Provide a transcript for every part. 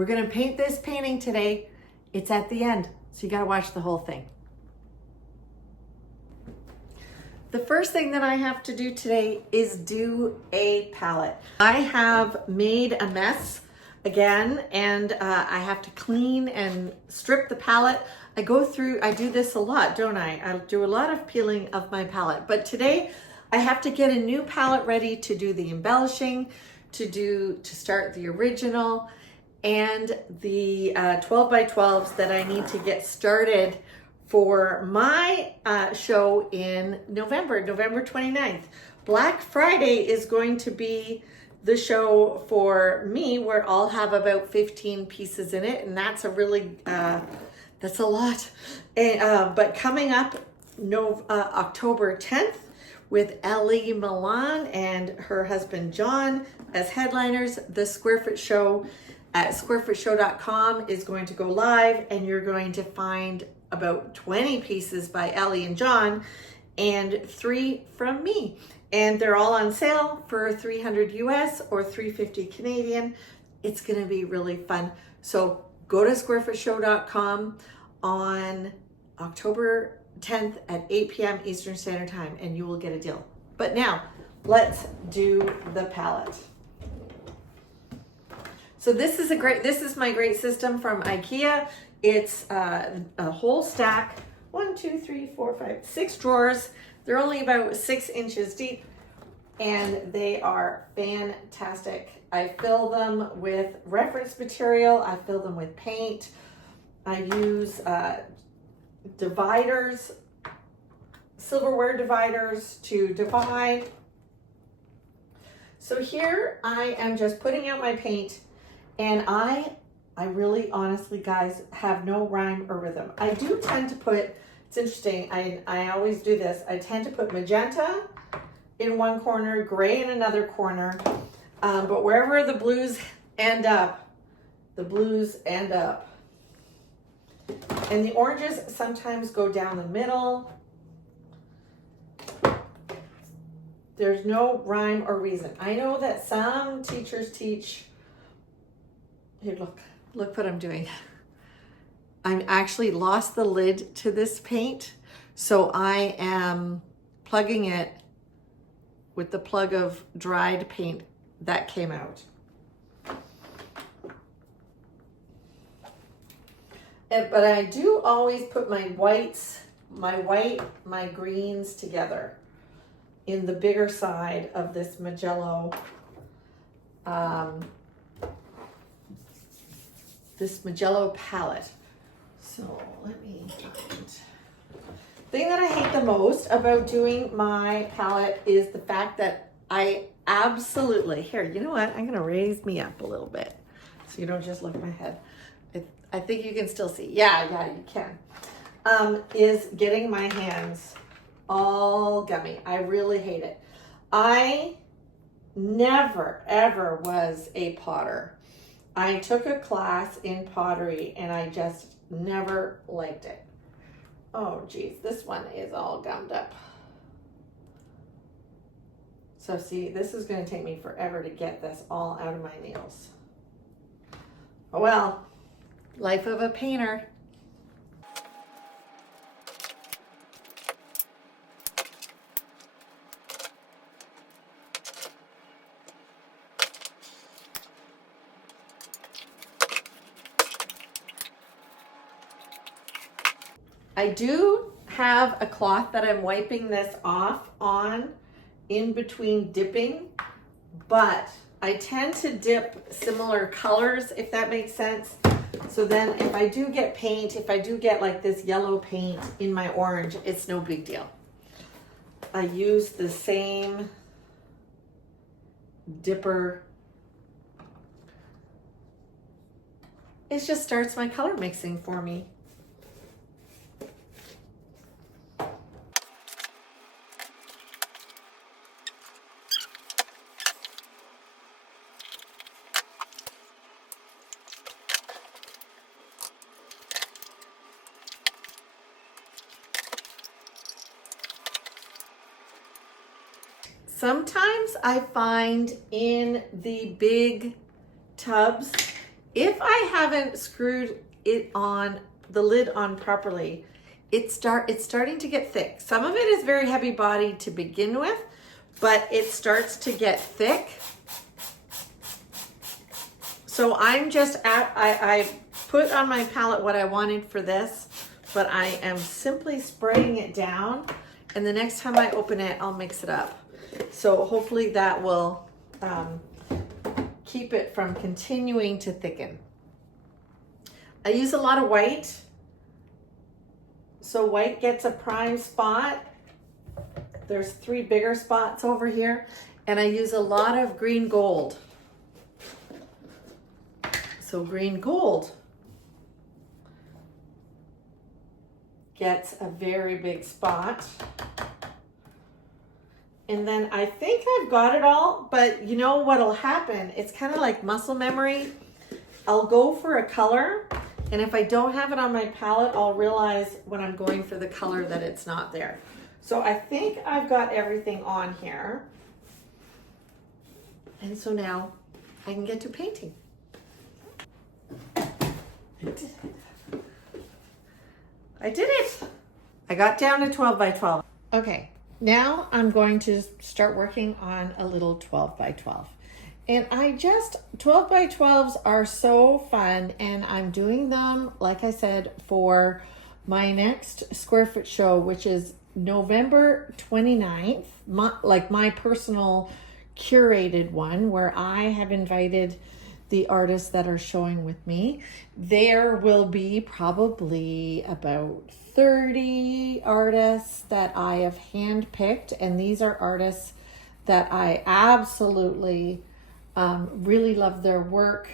We're gonna paint this painting today. It's at the end, so you gotta watch the whole thing. The first thing that I have to do today is do a palette. I have made a mess again, and I have to clean and strip the palette. I do this a lot, don't I? I do a lot of peeling of my palette, but today I have to get a new palette ready to do the embellishing, to start the original, and the 12 by 12s that I need to get started for my show in November 29th. Black Friday is going to be the show for me, where I'll have about 15 pieces in it, and that's a really, that's a lot. But coming up October 10th, with Ellie Milan and her husband John as headliners, the Square Foot Show at squarefootshow.com is going to go live, and you're going to find about 20 pieces by Ellie and John and 3 from me. And they're all on sale for $300 US or $350 Canadian. It's gonna be really fun. So go to squarefootshow.com on October 10th at 8 p.m. Eastern Standard Time, and you will get a deal. But now, let's do the palette. So this is my great system from IKEA. It's a whole stack, 6 drawers. They're only about 6 inches deep, and they are fantastic. I fill them with reference material. I fill them with paint. I use dividers, silverware dividers to divide. So here I am just putting out my paint, and I really, honestly, guys, have no rhyme or rhythm. I do tend to put, it's interesting, I always do this, I tend to put magenta in one corner, gray in another corner, but wherever the blues end up, the blues end up. And the oranges sometimes go down the middle. There's no rhyme or reason. I know that some teachers teach, here, look what I'm doing. I'm actually lost the lid to this paint, so I am plugging it with the plug of dried paint that came out. But I do always put my whites, my greens together in the bigger side of this Magello palette. So let me find. The thing that I hate the most about doing my palette is the fact that I absolutely, here, you know what? I'm gonna raise me up a little bit so you don't just look at my head. I think you can still see. Yeah, you can. Is getting my hands all gummy. I really hate it. I never, ever was a potter. I took a class in pottery, and I just never liked it. Oh geez, this one is all gummed up. So see, this is going to take me forever to get this all out of my nails. Oh well, life of a painter. I do have a cloth that I'm wiping this off on in between dipping, but I tend to dip similar colors, if that makes sense. So then if I do get paint, if I do get like this yellow paint in my orange, it's no big deal. I use the same dipper. It just starts my color mixing for me. Sometimes I find in the big tubs If I haven't screwed it on, the lid on properly, it's starting to get thick. Some of it is very heavy bodied to begin with, but it starts to get thick. So I'm just I put on my palette what I wanted for this, but I am simply spraying it down, and the next time I open it, I'll mix it up. So hopefully that will keep it from continuing to thicken. I use a lot of white. So white gets a prime spot. There's 3 bigger spots over here. And I use a lot of green gold. So green gold gets a very big spot. And then I think I've got it all, but you know what'll happen? It's kind of like muscle memory. I'll go for a color, and if I don't have it on my palette, I'll realize when I'm going for the color that it's not there. So I think I've got everything on here. And so now I can get to painting. I did it. I got down to 12 by 12. Okay, now I'm going to start working on a little 12 by 12. And 12 by 12s are so fun, and I'm doing them, like I said, for my next square foot show, which is November 29th, my personal curated one, where I have invited the artists that are showing with me. There will be probably about 30 artists that I have handpicked, and these are artists that I absolutely really love their work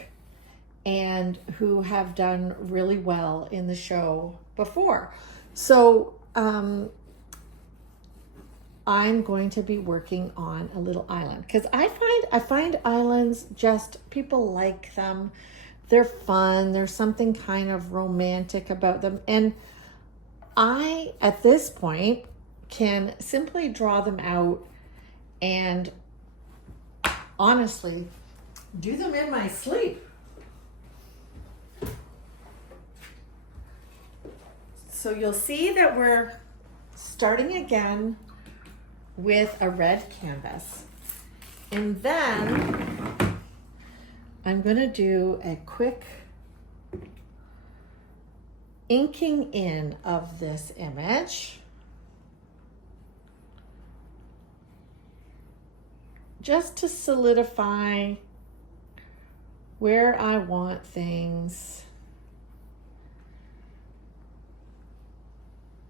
and who have done really well in the show before. So I'm going to be working on a little island, because I find islands, just people like them. They're fun. There's something kind of romantic about them. And I, at this point, can simply draw them out and honestly do them in my sleep. So you'll see that we're starting again with a red canvas. And then I'm going to do a quick inking in of this image. Just to solidify where I want things.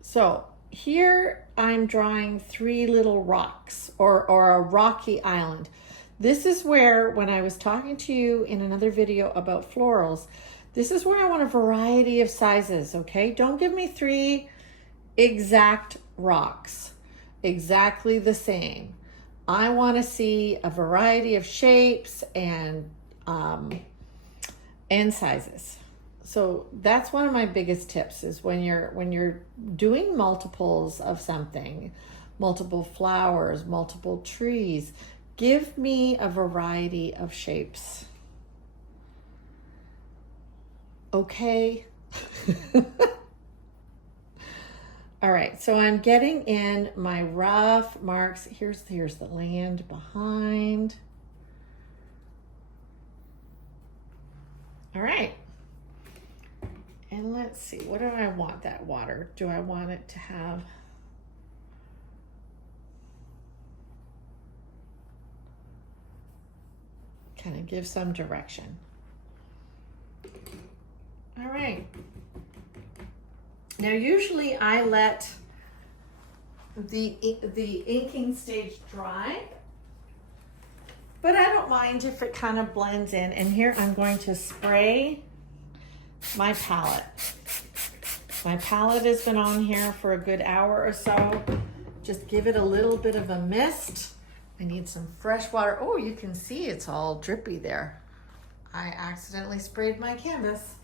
So here I'm drawing 3 little rocks or a rocky island. This is where, when I was talking to you in another video about florals, this is where I want a variety of sizes, okay? Don't give me 3 exact rocks, exactly the same. I want to see a variety of shapes and sizes. So that's one of my biggest tips, is when you're doing multiples of something, multiple flowers, multiple trees, give me a variety of shapes. Okay. All right, so I'm getting in my rough marks. Here's the land behind. All right. And let's see, what do I want that water? Do I want it to have kind of give some direction? All right. Now, usually I let the inking stage dry, but I don't mind if it kind of blends in. And here I'm going to spray my palette. My palette has been on here for a good hour or so. Just give it a little bit of a mist. I need some fresh water. Oh, you can see it's all drippy there. I accidentally sprayed my canvas.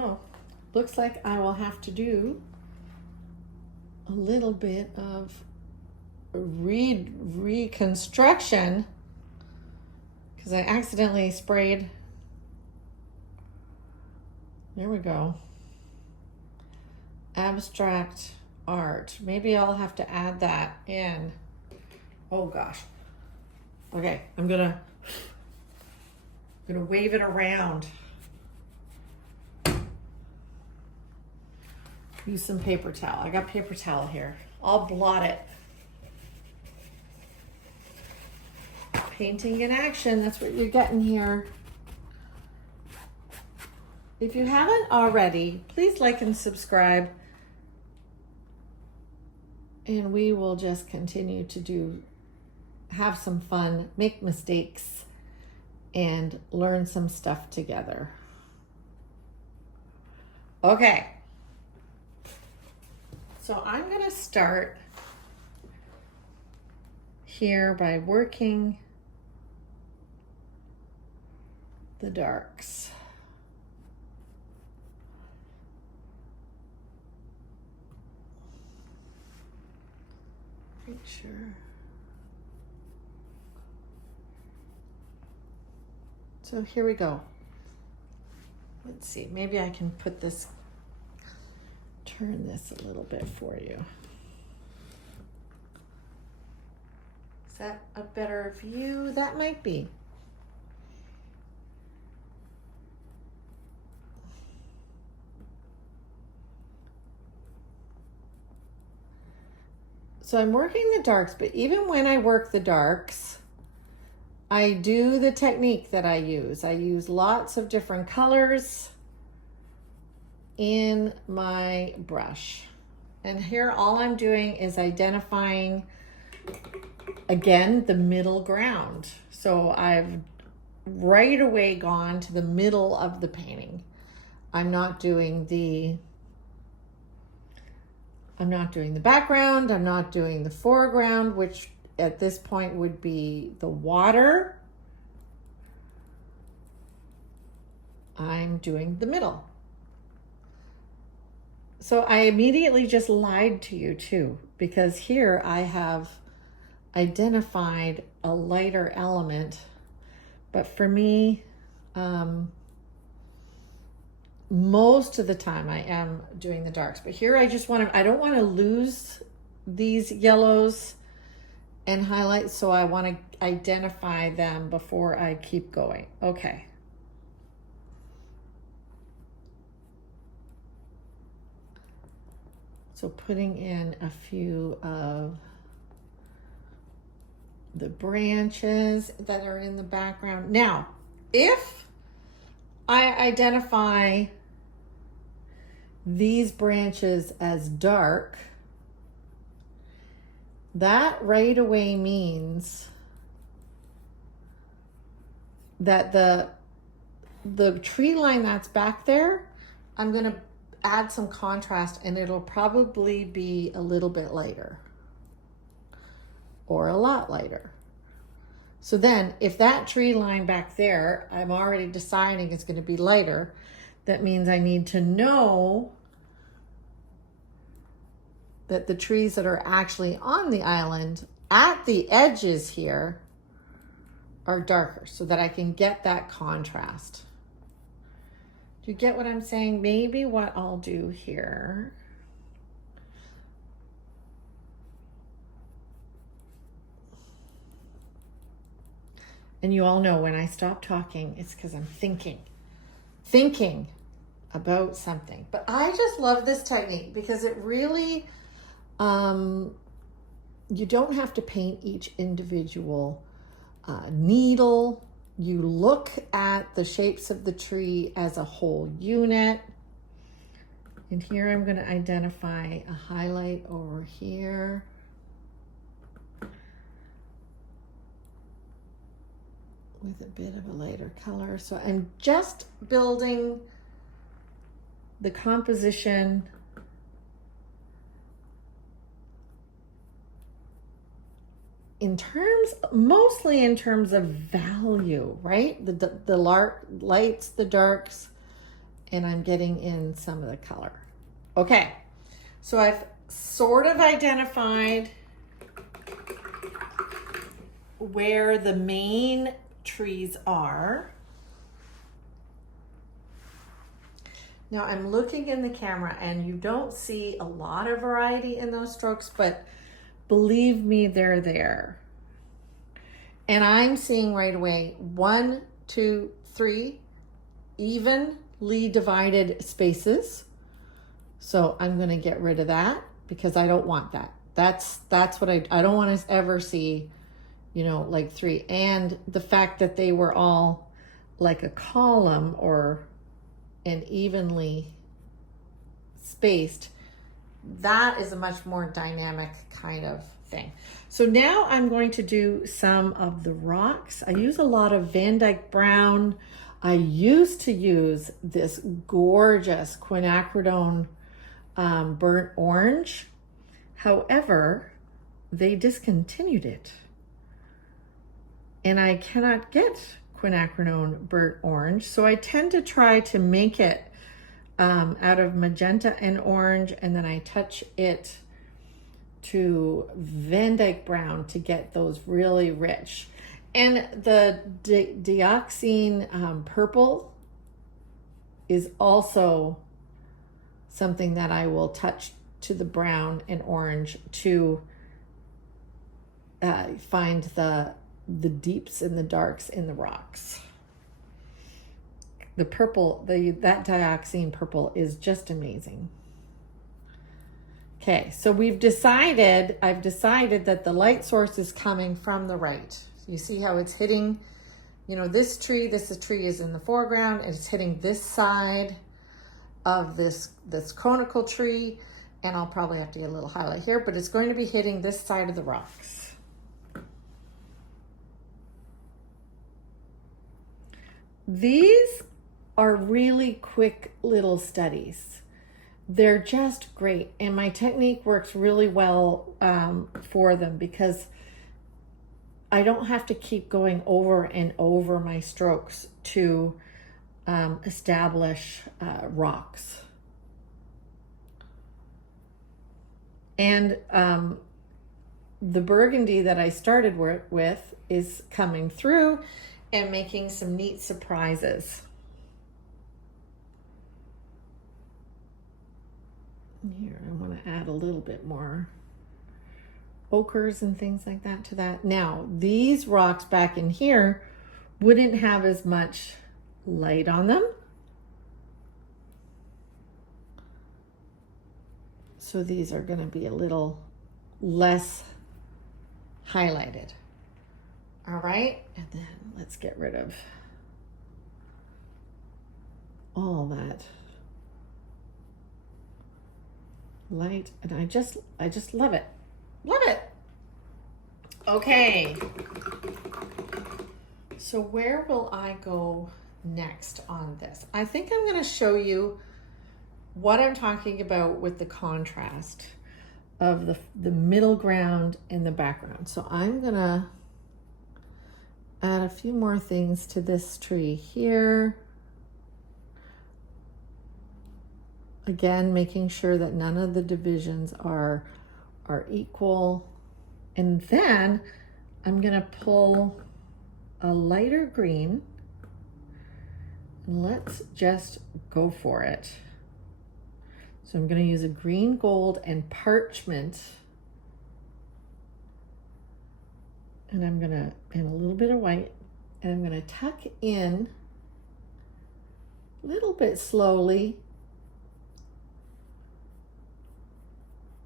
Oh, looks like I will have to do a little bit of reconstruction because I accidentally sprayed. There we go. Abstract art. Maybe I'll have to add that in. Oh gosh. Okay, I'm gonna wave it around. Use some paper towel. I got paper towel here. I'll blot it. Painting in action, that's what you're getting here. If you haven't already, please like and subscribe. And we will just continue to have some fun, make mistakes, and learn some stuff together. Okay. So I'm going to start here by working the darks. Make sure. So here we go. Let's see, maybe I can put this, turn this a little bit for you. Is that a better view? That might be. So I'm working the darks, but even when I work the darks, I do the technique that I use. I use lots of different colors in my brush. And here all I'm doing is identifying, again, the middle ground. So I've right away gone to the middle of the painting. I'm not doing the background, I'm not doing the foreground, which at this point would be the water. I'm doing the middle. So I immediately just lied to you too, because here I have identified a lighter element, but for me, most of the time I am doing the darks, but here I don't want to lose these yellows and highlights, so I want to identify them before I keep going. Okay. So putting in a few of the branches that are in the background. Now, if I identify these branches as dark, that right away means that the tree line that's back there, I'm going to add some contrast and it'll probably be a little bit lighter or a lot lighter. So then if that tree line back there, I'm already deciding it's going to be lighter, that means I need to know that the trees that are actually on the island at the edges here are darker so that I can get that contrast. Do you get what I'm saying? Maybe what I'll do here, and you all know when I stop talking, it's because I'm thinking about something. But I just love this technique because it really, you don't have to paint each individual needle. You look at the shapes of the tree as a whole unit. And here I'm going to identify a highlight over here. With a bit of a lighter color. So I'm just building the composition mostly in terms of value, right? The lights, the darks, and I'm getting in some of the color. Okay, so I've sort of identified where the main trees are. Now I'm looking in the camera and you don't see a lot of variety in those strokes, but believe me, they're there. And I'm seeing right away 1, 2, 3 evenly divided spaces. So I'm going to get rid of that because I don't want that. That's what I don't want to ever see, you know, like 3. And the fact that they were all like a column or and evenly spaced, that is a much more dynamic kind of thing. So now I'm going to do some of the rocks. I use a lot of Van Dyke brown. I used to use this gorgeous quinacridone burnt orange. However, they discontinued it. And I cannot get quinacridone burnt orange. So I tend to try to make it out of magenta and orange, and then I touch it to Van Dyke brown to get those really rich. And the dioxine purple is also something that I will touch to the brown and orange to find the deeps and the darks in the rocks. The purple, that dioxine purple is just amazing. Okay, so I've decided that the light source is coming from the right. You see how it's hitting, you know, this tree is in the foreground, and it's hitting this side of this conical tree, and I'll probably have to get a little highlight here, but it's going to be hitting this side of the rocks. These are really quick little studies. They're just great, and my technique works really well for them because I don't have to keep going over and over my strokes to establish rocks. And the burgundy that I started with is coming through and making some neat surprises. Here, I want to add a little bit more ochres and things like that to that. Now, these rocks back in here wouldn't have as much light on them. So these are going to be a little less highlighted. All right, and then let's get rid of all that light, and I just love it. Love it. Okay. So where will I go next on this? I think I'm going to show you what I'm talking about with the contrast of the middle ground and the background. So I'm going to add a few more things to this tree here. Again, making sure that none of the divisions are equal. And then I'm going to pull a lighter green. And let's just go for it. So I'm going to use a green, gold, and parchment. And I'm going to, and a little bit of white, and I'm going to tuck in a little bit slowly.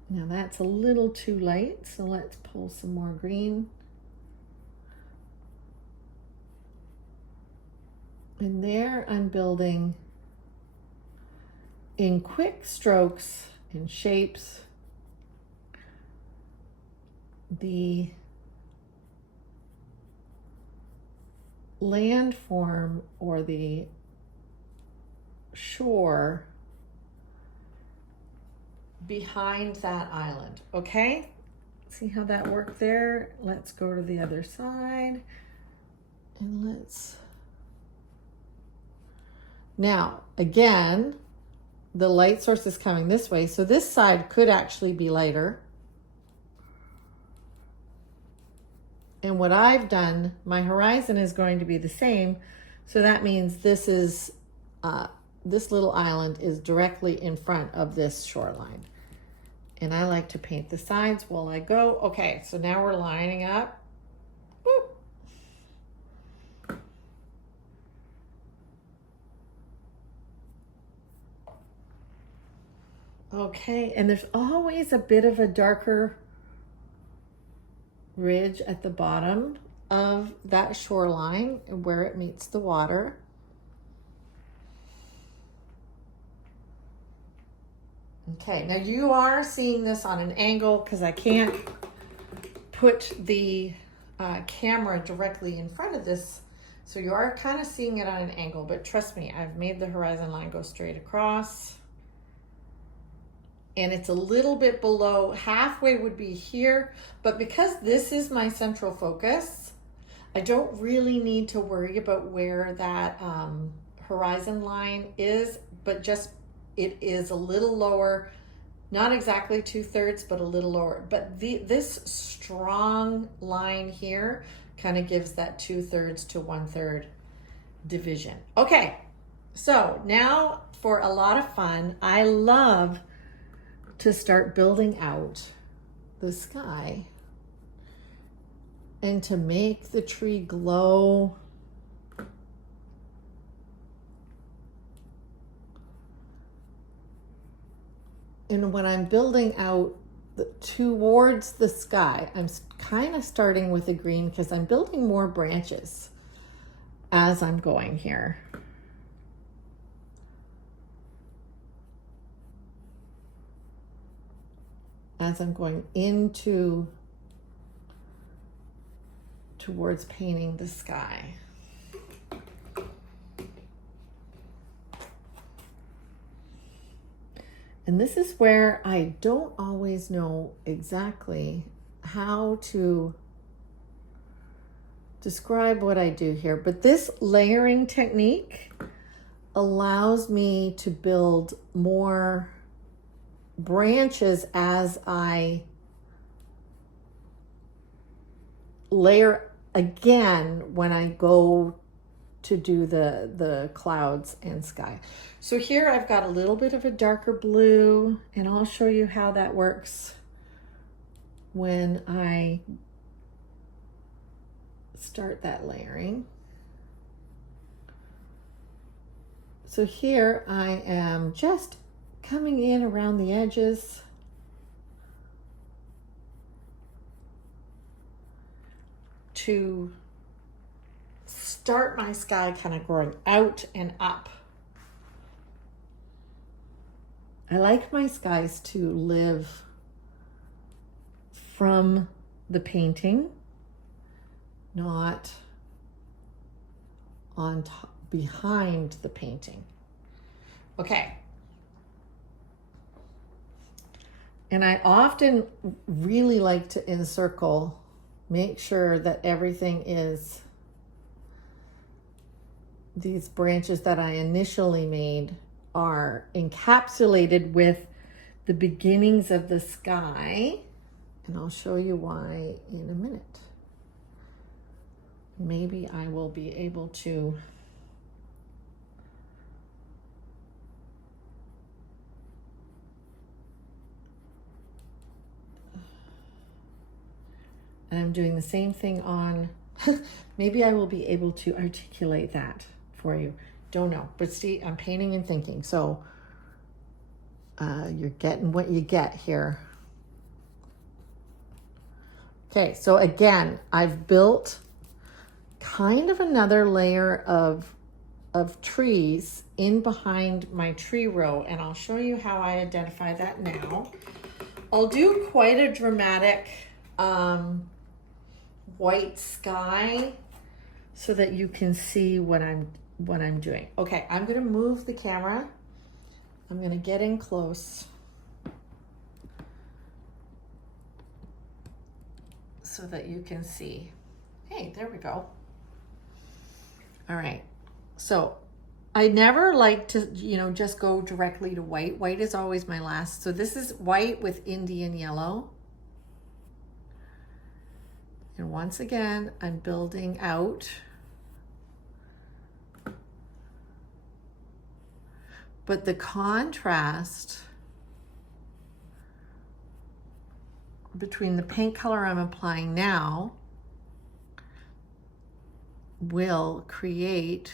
Now that's a little too light, so let's pull some more green. And there I'm building in quick strokes and shapes the landform or the shore behind that island. Okay, see how that worked there? Let's go to the other side and let's Now, again, the light source is coming this way, so this side could actually be lighter. And what I've done, my horizon is going to be the same, so that means this is this little island is directly in front of this shoreline. And I like to paint the sides while I go. Okay, so now we're lining up. Woo. Okay, and there's always a bit of a darker ridge at the bottom of that shoreline where it meets the water. Okay, now you are seeing this on an angle because I can't put the camera directly in front of this. So you are kind of seeing it on an angle, but trust me, I've made the horizon line go straight across. And it's a little bit below, halfway would be here, but because this is my central focus, I don't really need to worry about where that horizon line is, but just it is a little lower, not exactly 2/3, but a little lower. But this strong line here kind of gives that 2/3 to 1/3 division. Okay, so now for a lot of fun, I love to start building out the sky and to make the tree glow. And when I'm building out towards the sky, I'm kind of starting with a green because I'm building more branches as I'm going here. As I'm going into towards painting the sky. And this is where I don't always know exactly how to describe what I do here, but this layering technique allows me to build more branches as I layer again when I go to do the clouds and sky. So here I've got a little bit of a darker blue, and I'll show you how that works when I start that layering. So here I am just coming in around the edges. To start my sky kind of growing out and up. I like my skies to live from the painting, not on top, behind the painting. Okay. And I often really like to encircle, make sure that everything is, these branches that I initially made are encapsulated with the beginnings of the sky. And I'll show you why in a minute. Maybe I will be able to and I'm doing the same thing on, maybe I will be able to articulate that for you. Don't know, but see, I'm painting and thinking. So you're getting what you get here. Okay, so again, I've built kind of another layer of trees in behind my tree row, and I'll show you how I identify that now. I'll do quite a dramatic white sky so that you can see what I'm doing. Okay, I'm gonna move the camera. I'm gonna get in close so that you can see. Hey, there we go. All right, so I never like to, you know, just go directly to white. White is always my last. So this is white with Indian yellow. And once again, I'm building out. But the contrast between the paint color I'm applying now will create,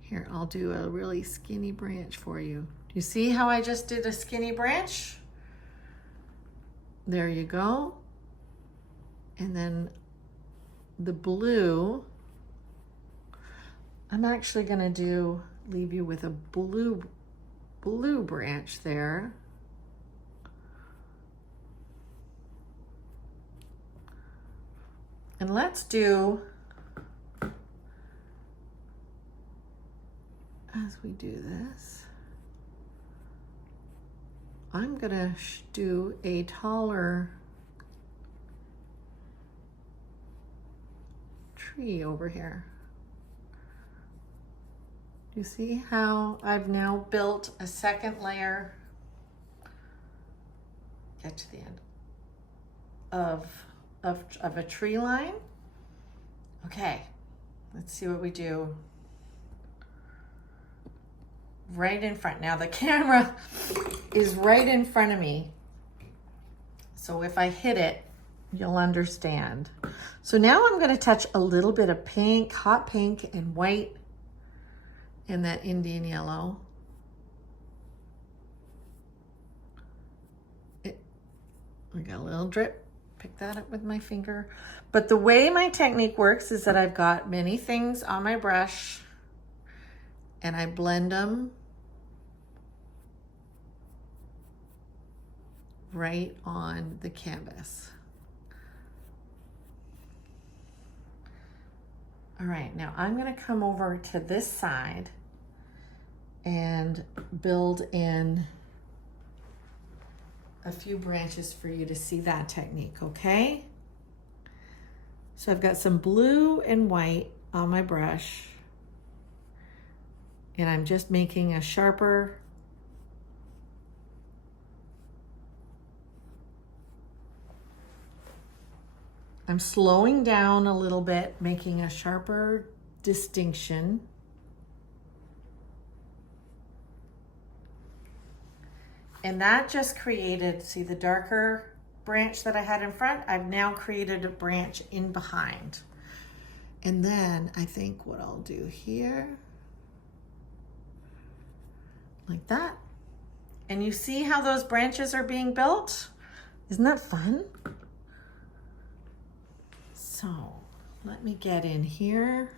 here, I'll do a really skinny branch for you. You see how I just did a skinny branch? There you go. And then the blue, I'm actually gonna leave you with a blue branch there. And let's do, as we do this, I'm gonna do a taller tree over here. You see how I've now built a second layer? Get to the end of a tree line. Okay, let's see what we do right in front. Now the camera is right in front of me, so if I hit it, you'll understand. So now I'm going to touch a little bit of pink, hot pink and white and that Indian yellow. I got a little drip. Pick that up with my finger. But the way my technique works is that I've got many things on my brush and I blend them right on the canvas. All right, now I'm gonna come over to this side and build in a few branches for you to see that technique, okay? So I've got some blue and white on my brush and I'm just making a sharper I'm slowing down a little bit, making a sharper distinction. And that just created, see the darker branch that I had in front? I've now created a branch in behind. And then I think what I'll do here, like that. And you see how those branches are being built? Isn't that fun? So let me get in here.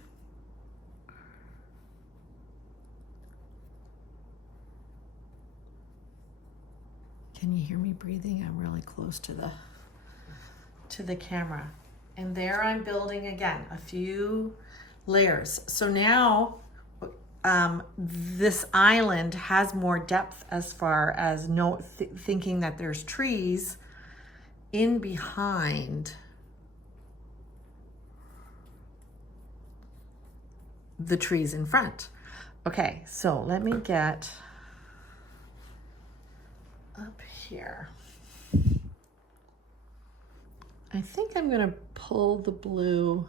Can you hear me breathing? I'm really close to the camera. And there I'm building again a few layers. So now this island has more depth as far as thinking that there's trees in behind the trees in front. Okay, so let me get up here. I think I'm gonna pull the blue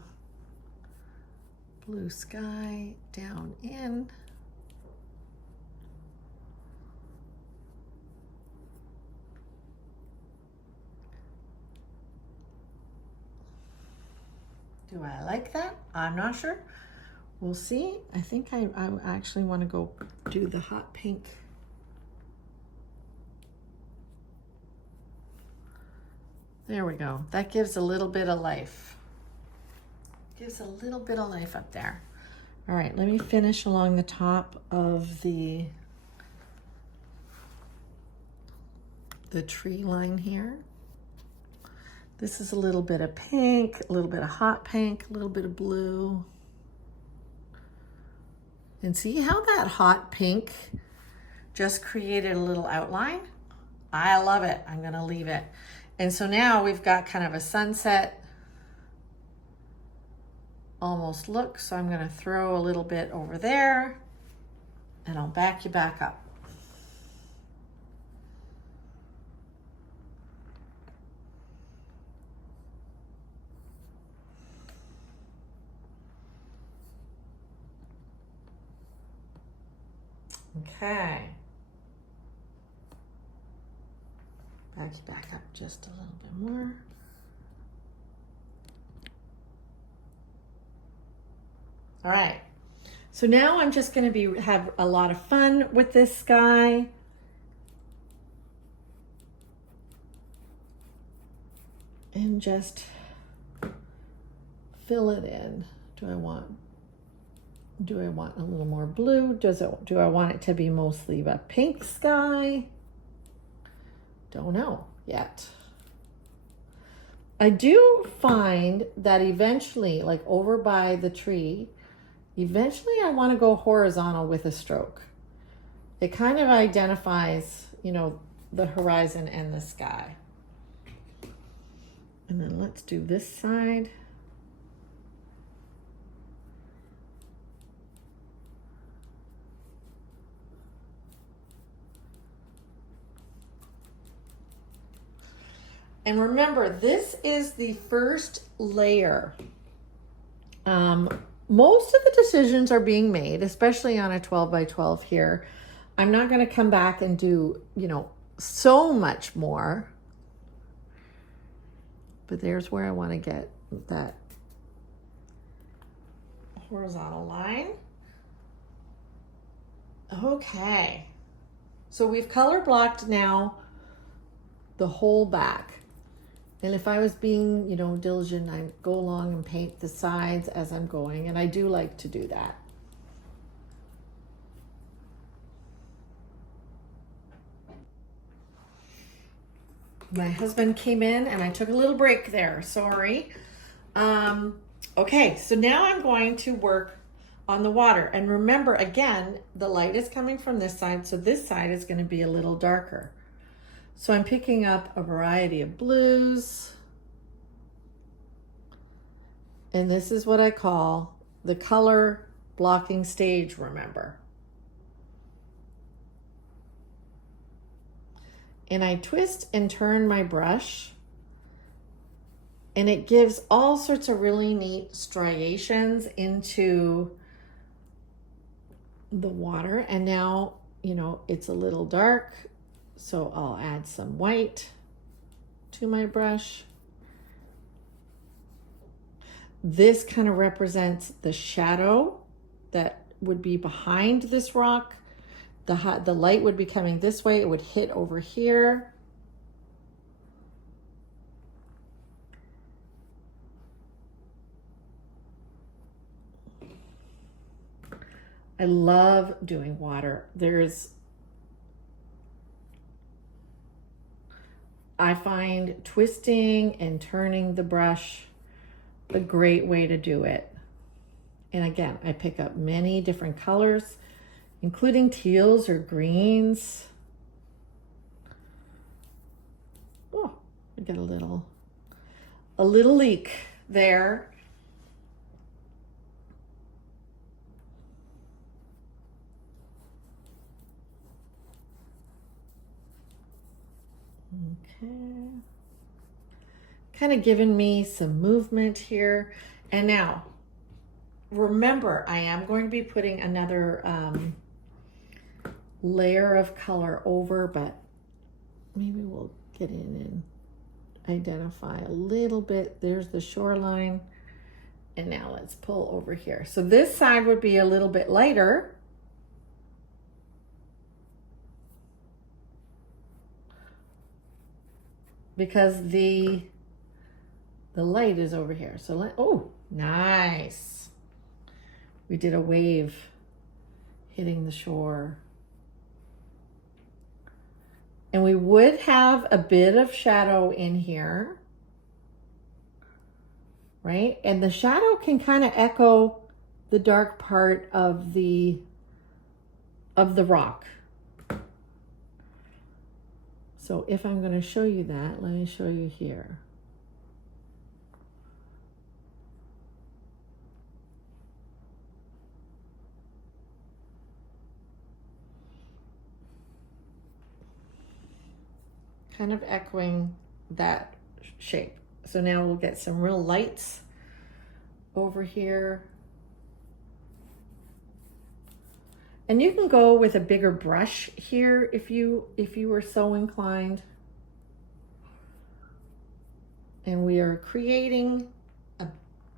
sky down in. Do I like that? I'm not sure. We'll see. I think I actually want to go do the hot pink. There we go. That gives a little bit of life. Gives a little bit of life up there. All right, let me finish along the top of the tree line here. This is a little bit of pink, a little bit of hot pink, a little bit of blue. And see how that hot pink just created a little outline? I love it. I'm gonna leave it. And so now we've got kind of a sunset almost look. So I'm going to throw a little bit over there and I'll back you back up. Okay. Back you back up just a little bit more. All right. So now I'm just going to have a lot of fun with this sky. And just fill it in. Do I want a little more blue? Do I want it to be mostly a pink sky? Don't know yet. I do find that eventually, like over by the tree, eventually I want to go horizontal with a stroke. It kind of identifies, you know, the horizon and the sky. And then let's do this side. And remember, this is the first layer. Most of the decisions are being made, especially on a 12 by 12 here. I'm not going to come back and do, you know, so much more. But there's where I want to get that horizontal line. Okay. So we've color blocked now the whole back. And if I was being, you know, diligent, I'd go along and paint the sides as I'm going. And I do like to do that. My husband came in and I took a little break there. Sorry. Okay, so now I'm going to work on the water. And remember, again, the light is coming from this side. So this side is going to be a little darker. So I'm picking up a variety of blues. And this is what I call the color blocking stage, remember. And I twist and turn my brush. And it gives all sorts of really neat striations into the water. And now, you know, it's a little dark. So I'll add some white to my brush. This kind of represents the shadow that would be behind this rock. The light would be coming this way. It would hit over here. I love doing water. I find twisting and turning the brush a great way to do it. And again, I pick up many different colors, including teals or greens. Oh, I got a little leak there. Okay. Kind of giving me some movement here. And now, remember, I am going to be putting another layer of color over, but maybe we'll get in and identify a little bit. There's the shoreline. And now let's pull over here. So this side would be a little bit lighter. Because the light is over here. So oh, nice. We did a wave hitting the shore. And we would have a bit of shadow in here, right? And the shadow can kind of echo the dark part of the rock. So if I'm going to show you that, let me show you here. kind of echoing that shape. So now we'll get some real lights over here. And you can go with a bigger brush here if you were so inclined. And we are creating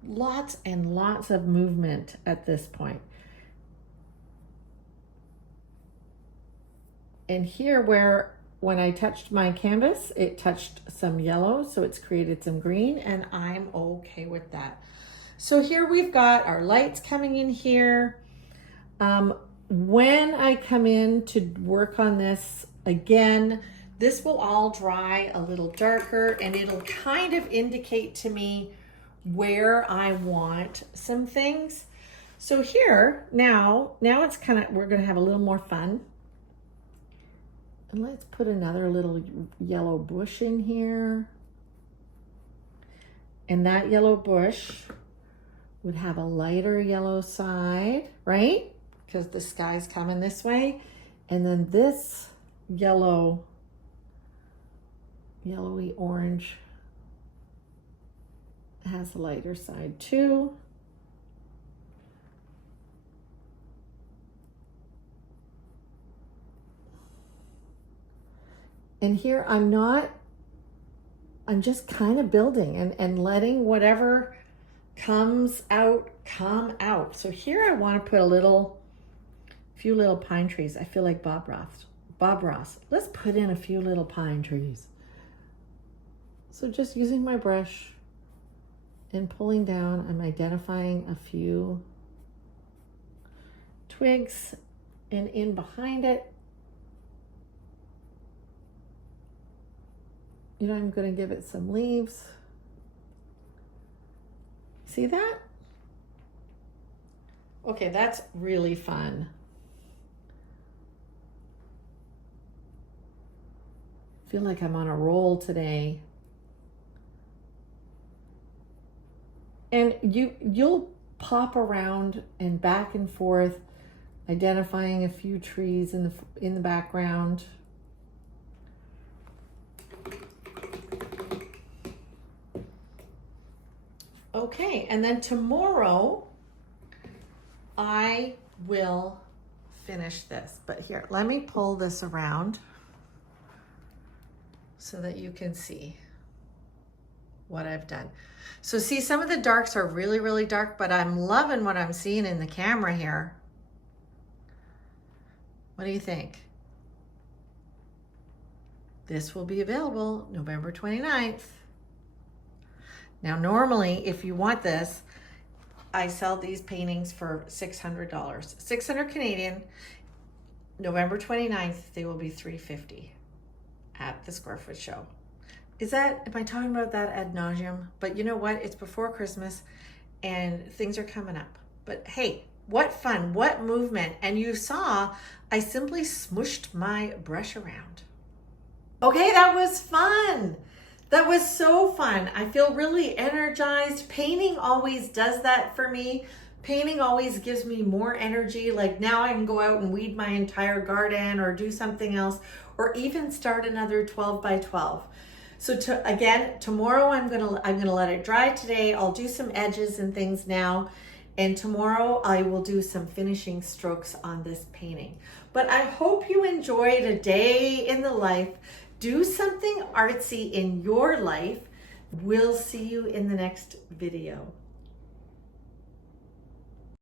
lots and lots of movement at this point. And here where when I touched my canvas, it touched some yellow, so it's created some green, and I'm okay with that. So here we've got our lights coming in here. When I come in to work on this, again, this will all dry a little darker, and it'll kind of indicate to me where I want some things. So here, now it's kind of, we're gonna have a little more fun. And let's put another little yellow bush in here. And that yellow bush would have a lighter yellow side, right? Because the sky's coming this way. And then this yellowy orange has a lighter side too. And here I'm just kind of building and letting whatever comes out, come out. So here I want to put a few little pine trees. I feel like Bob Ross. Let's put in a few little pine trees. So just using my brush and pulling down, I'm identifying a few twigs, and in behind it, you know, I'm going to give it some leaves. See that? Okay, that's really fun. I feel like I'm on a roll today. And you'll pop around and back and forth, identifying a few trees in the background. Okay, and then tomorrow I will finish this. But here, let me pull this around so that you can see what I've done. So see, some of the darks are really, really dark, but I'm loving what I'm seeing in the camera here. What do you think? This will be available November 29th. Now, normally, if you want this, I sell these paintings for $600. 600 Canadian. November 29th, they will be $350 at the square foot show. Am I talking about that ad nauseum? But you know what? It's before Christmas and things are coming up. But hey, what fun, what movement. And you saw, I simply smushed my brush around. Okay, that was fun. That was so fun. I feel really energized. Painting always does that for me. Painting always gives me more energy. Like now I can go out and weed my entire garden or do something else, or even start another 12 by 12. So again, tomorrow I'm gonna let it dry today. I'll do some edges and things now. And tomorrow I will do some finishing strokes on this painting. But I hope you enjoyed a day in the life. Do something artsy in your life. We'll see you in the next video.